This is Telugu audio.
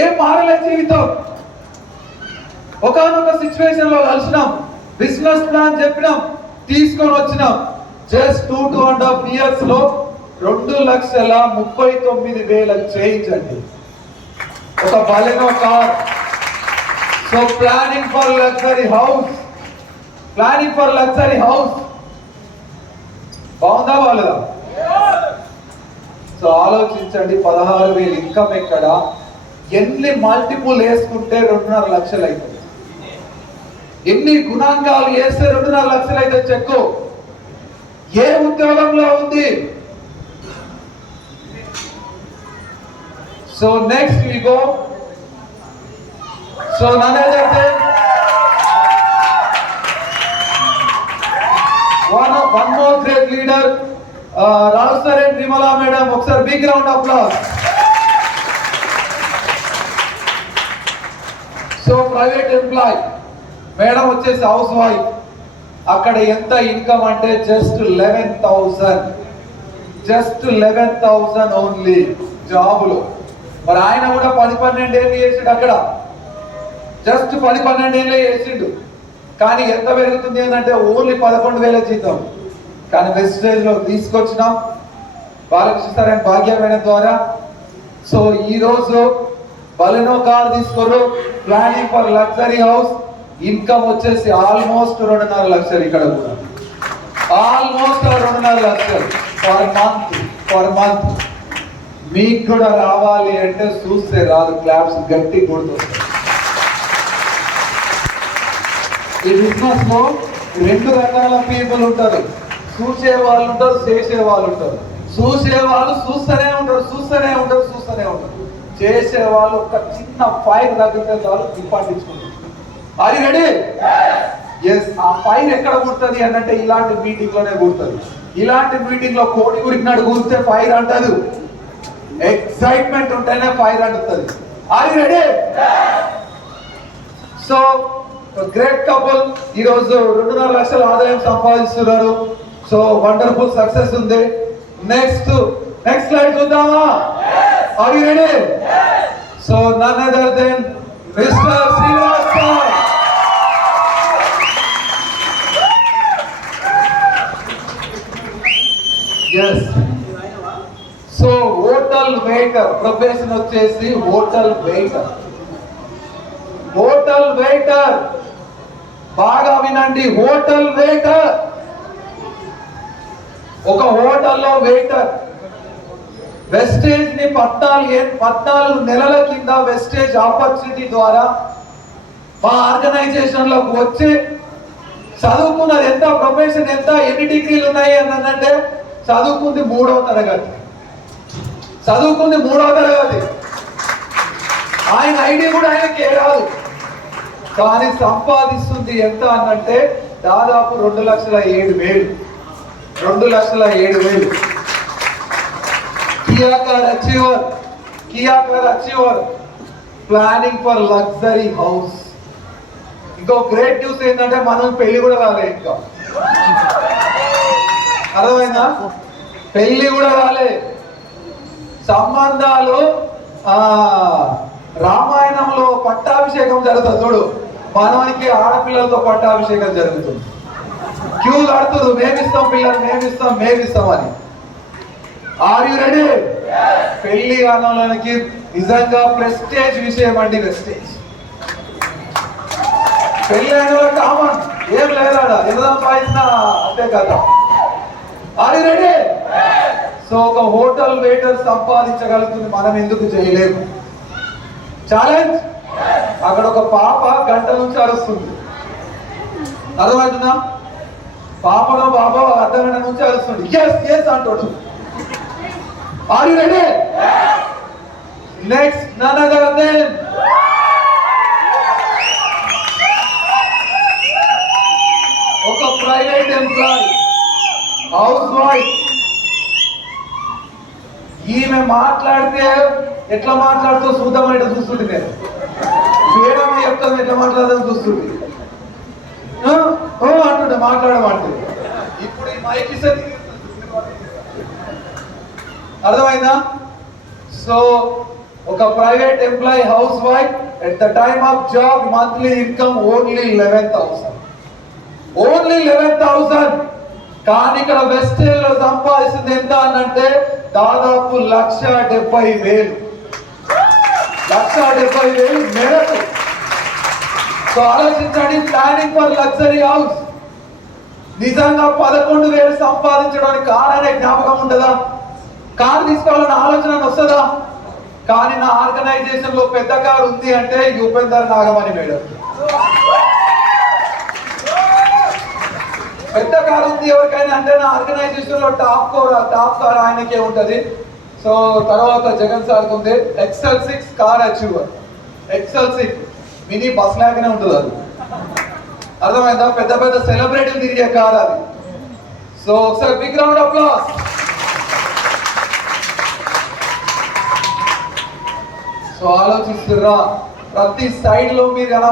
ఏం మారలే జీవితం. ఒకనొక సిచ్యువేషన్ లో కలిసినాం, బిజినెస్ ప్లాన్ చెప్పినాం, తీసుకొని వచ్చినాం. జస్ట్ 2.5 years లో 2,39,000 చేంజ్ అండి. ఒక Baleno car. So planning for luxury house, planning for luxury house బాగుందా బాలేదా? సో ఆలోచించండి, 16,000 ఇన్కమ్ ఎక్కడ, ఎన్ని మల్టిపుల్ వేసుకుంటే 2.5 లక్షలు అవుతుంది, ఎన్ని గుణాంకాలు వేస్తే 2.5 లక్షలు అయితే చెక్కు. ఏ ఉద్యోగంలో ఉంది? So next we go. So నన్నేదైతే one more great leader, Rao sir and Vimala madam, ఒకసారి big round applause. So private employee madam వచ్చేసి హౌస్ వైఫ్. అక్కడ ఎంత ఇన్కమ్ అంటే జస్ట్ 11,000 ఓన్లీ జాబులో. మరి ఆయన కూడా 10-12 ఏళ్ళు చేసిండు అక్కడ, జస్ట్ 10-12 ఏళ్ళే చేసిండు. కానీ ఎంత పెరుగుతుంది ఏంటంటే ఓన్లీ 11,000 జీతం. కానీ వెస్టేజ్ లో తీసుకొచ్చినాం బాలకృష్ణ అండ్ భాగ్య మేడం ద్వారా. సో ఈ రోజు బలెనో కార్ తీసుకోరు, planning for luxury house, income వచ్చేసి ఆల్మోస్ట్ 2.5 లక్షలు. ఇక్కడ కూడా ఆల్మోస్ట్ 2.5 లక్షలు ఫర్ మంత్. మీకు కూడా రావాలి అంటే చూస్తే రాదు, క్లాప్స్ గట్టి కొడుతుంది. ఈ బిజినెస్ లో 2 రకాల పీపుల్ ఉంటారు. చూసే వాళ్ళు ఉంటారు, చేసే వాళ్ళు ఉంటారు. చూసే వాళ్ళు చూస్తూనే ఉంటారు. చేసే వాళ్ళు ఒక చిన్న ఫైర్ తగ్గితే చాలు నింపాటించుకుంటారు. అది రెడీ? ఎస్. ఆ ఫైర్ ఎక్కడ పుడుతుంది అంటే ఇలాంటి మీటింగ్ లోనే పుడుతుంది. ఇలాంటి మీటింగ్ లో కోడి గురికినాడు కూర్చే ఫైర్ అంటదు, ఎక్సైట్మెంట్ ఉంటేనే ఫైర్ అంటుంది. అది రెడీ? సో గ్రేట్ కపుల్ ఈరోజు 2.5 లక్షల ఆదాయం సంపాదిస్తున్నారు. సో వండర్ఫుల్ సక్సెస్ ఉంది. నెక్స్ట్ స్లైడ్ చూద్దామా? Are you ready? So none other than mister Srinivas sir. Yes. So hotel waiter profession వచ్చేసి హోటల్ వెయిటర్. బాగా వినండి, హోటల్ వెయిటర్. ఒక హోటల్లో వెయిటర్. వెస్టేజ్ ని 14 నెలల కింద వెస్టేజ్ ఆపర్చునిటీ ద్వారా మా ఆర్గనైజేషన్ లోకి వచ్చి చదువుకున్నది ఎంత, ప్రొఫెషన్ ఎంత, ఎన్ని డిగ్రీలు ఉన్నాయి అన్నదంటే చదువుకుంది 3వ తరగతి. ఆయన ఐడి కూడా ఆయనకి రాదు. కానీ సంపాదిస్తుంది ఎంత అనంటే దాదాపు 2,07,000. Kia car achiever, planning for luxury house. ఇంకో గ్రేట్ న్యూస్ ఏంటంటే మనం పెళ్లి కూడా రాలే, ఇంకా అర్థమైందా? పెళ్లి కూడా రాలే. సంబంధాలు రామాయణంలో పట్టాభిషేకం జరుగుతుంది చూడు, మనవానికి ఆడపిల్లలతో పట్టాభిషేకం జరుగుతుంది. క్యూ కడుతురు, మేమిస్తాం పిల్లలు, మేమిస్తాం అని. Are you ready? పెళ్లి కానోళ్ళకి నిజంగా ప్రెస్టేజ్ విషయం అండి. వెస్టేజ్ పెళ్లి అయిన వాళ్ళకి కామన్, ఏం లేదా ఎంత సంపాదించినా అంతే కదా. Are you ready? సో ఒక హోటల్ వెయిటర్ సంపాదించగలుగుతుంది, మనం ఎందుకు చేయలేము? ఛాలెంజ్. అక్కడ ఒక పాప గంట నుంచి అరుస్తుంది, అర్థమవుతుందా? పాపనో బాబా అర్ధగంట నుంచి అరుస్తుంది. ఎస్ అంటాడు. Are you ready? Next none other than ఒక ప్రైవేట్ ఎంప్లాయ్, హౌస్ వైఫ్. ఈమె మాట్లాడితే ఎట్లా మాట్లాడుతూ చూద్దామంటే చూస్తుంది. నేను వేరే చెప్తాను ఎట్లా మాట్లాడదని చూస్తుంది. అంటుండే మాట్లాడమంటుంది. ఇప్పుడు ఈ మైక్ అర్థమైందా? సో ఒక private employee house wife at the time of job monthly income only 11,000. Only 11,000. కానీ ఇక్కడ వెస్టేజ్ లో సంపాదిస్తుంది ఎంత అంటే దాదాపు 1,70,000. 1,70,000 మేరకు. సో ఆలోచించండి, ప్లానింగ్ ఫర్ లగ్జరీ హౌస్. నిజంగా 11,000 సంపాదించడానికి కార్ అనే జ్ఞాపకం ఉంటుందా? కారు తీసుకోవాలన్న ఆలోచన వస్తుందా? కానీ నా ఆర్గనైజేషన్ లో పెద్ద కారు ఉంది అంటే యూపేందర్ నాగమణి మేడం. పెద్ద కారు ఉంది ఎవరికైనా అంటే నా ఆర్గనైజేషన్ లో టాప్ కార్ ఆయనకే ఉంటది. సో తర్వాత జగన్ సార్ ఉంది XL6 car achiever. XL6 mini bus లాగానే ఉంటుంది అది. అర్థమైందా? పెద్ద పెద్ద సెలబ్రిటీలు తిరిగే కార్ అది. సో ఒకసారి big round of applause. So ఆలోచిస్తుర్రా, ప్రతి సైడ్ లో మీరు ఎలా